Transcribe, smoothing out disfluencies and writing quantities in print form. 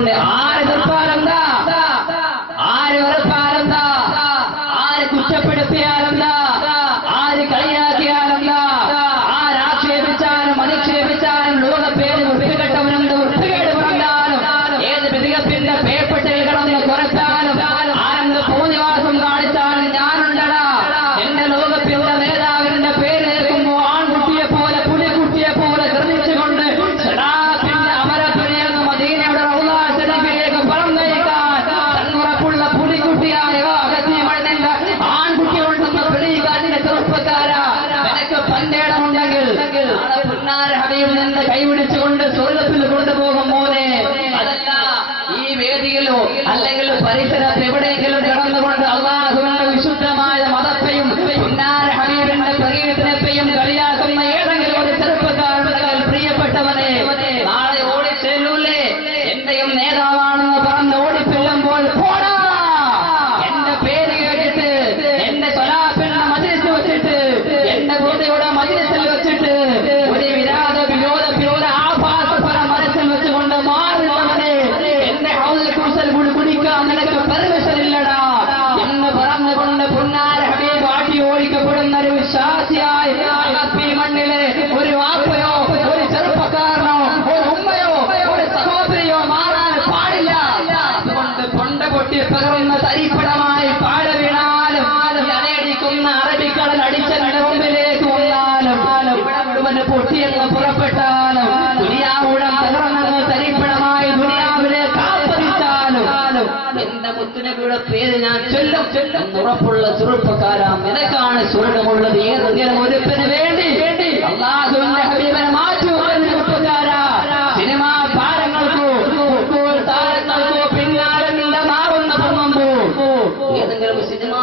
ആര് നിർത്താനെന്താ, ആര് വെറുപ്പാനെന്താ, ആര് കുറ്റപ്പെടുത്തിയാലെന്താ, ആര് കളിയാക്കിയാലെന്താ, ആരാക്ഷേപിച്ചാലും അധിക്ഷേപിച്ചാലും ലോകപ്പേര് വൃത്തികെട്ടവനെന്ത് വൃത്തികേട് പറഞ്ഞാലും ഏത് വിധികത്തിന്റെ പേപ്പട്ടിൽ കിടന്ന് കുറച്ചാലും ആരെന്ത് പൂനിവാസം കാണിച്ചാലും ഞാനുണ്ടടാ. എന്റെ ലോകത്തിന്റെ നേതാവിന്റെ പേര് കേൾക്കുമ്പോ ആൺകുട്ടിയെ പോലെ പുലിക്കുട്ടിയെ പോലെ ശ്രമിച്ചുകൊണ്ട് സദാത്തിന്റെ അമരപ്പുരയെന്ന് മദീനയുടെ റൗളാശരിഫിലേക്ക് പറഞ്ഞയക്കാൻ തന്നുറപ്പുള്ള പുലിക്കുട്ടിയായ അകത്തി മണ്ണിന്റെ ആൺകുട്ടി കൊണ്ടെന്ന് തെളിയിക്കാന്റെ ചെറുപ്പക്കാരാ, നിനക്ക് പന്തേടമുണ്ടെങ്കിൽ പുന്നാര ഹബീബ് നിന്ന് കൈപിടിച്ചുകൊണ്ട് സ്വർഗത്തിൽ കൊണ്ടുപോകും മോനെ. അതല്ല ഈ വേദിയിലോ അല്ലെങ്കിൽ പരിസരത്ത് എവിടെയെങ്കിലും കിടന്നുകൊണ്ട് അല്ലാഹുവിന്റെ വിശുദ്ധമായ മതത്തെയും പുന്നാര ഹബീബിന്റെ പ്രകീർത്തനത്തെയും കളിയാക്കുന്ന ഏതെങ്കിലും ഒരു ചെറുപ്പക്കാരുടെ പ്രിയപ്പെട്ടവനെ നാളെ ഓടിച്ചെല്ലൂല്ലേ എന്റെയും നേതാവാണെന്ന് പറഞ്ഞ് ഓടിച്ചെല്ലുമ്പോൾ പോടാ എന്റെ പേര് കേട്ടിട്ട് എന്റെ സ്വലാഫിന്റെ മജ്‌ലിസ് വെച്ചിട്ട് എന്റെ ബുദ്ധിയുടെ മജ്‌ലിസിൽ വെച്ചിട്ട് ഒരു വിരോധ ആഭാസപര മനസ്സിൽ വെച്ചുകൊണ്ട് മാറുന്നവനെ എന്റെ ഹൗദിൽ കുറിച്ചൽ കൂടി കുടിക്കാൻ നിനക്ക് പെർമിഷൻ ഇല്ലടാ എന്ന് പറഞ്ഞുകൊണ്ട് പുന്നാര ഹബീബ് ആട്ടി ഓടിക്കപ്പെടുന്ന ഒരു വിശ്വാസിയായി അകത്തി മണ്ണിലെ ഒരു വാപ്പയോ ഒരു ചെറുപ്പക്കാരനോ ഒരു ഉമ്മയോ ഒരു സഹോദരിയോ മാറാൻ പാടില്ല. അതുകൊണ്ട് തൊണ്ട പൊട്ടി പകർന്ന തരിപ്പടമായി പാട വീണാലും അലയടിക്കുന്ന അറബിക്കടൽ അടിച്ചതിന്റെ മുമ്പിലേക്ക് വന്നാലും ഇവിടെ മുഴുവന് പൊട്ടിയെന്ന് പുറപ്പെട്ടാലും ദുനിയാവുടം തകർന്നെന്ന് തരിപ്പടമായി ദുനിയാവിലെ കാപ്പതിച്ചാലും എന്റെ മുത്തുനബിയുടെ പേര് ഞാൻ ചൊല്ലും ഉറപ്പുള്ള ചെറുപ്പക്കാരാ, നിനക്കാണ് സ്വർഗമുള്ളത്. ഏതെങ്കിലും ഒരുപ്പിന്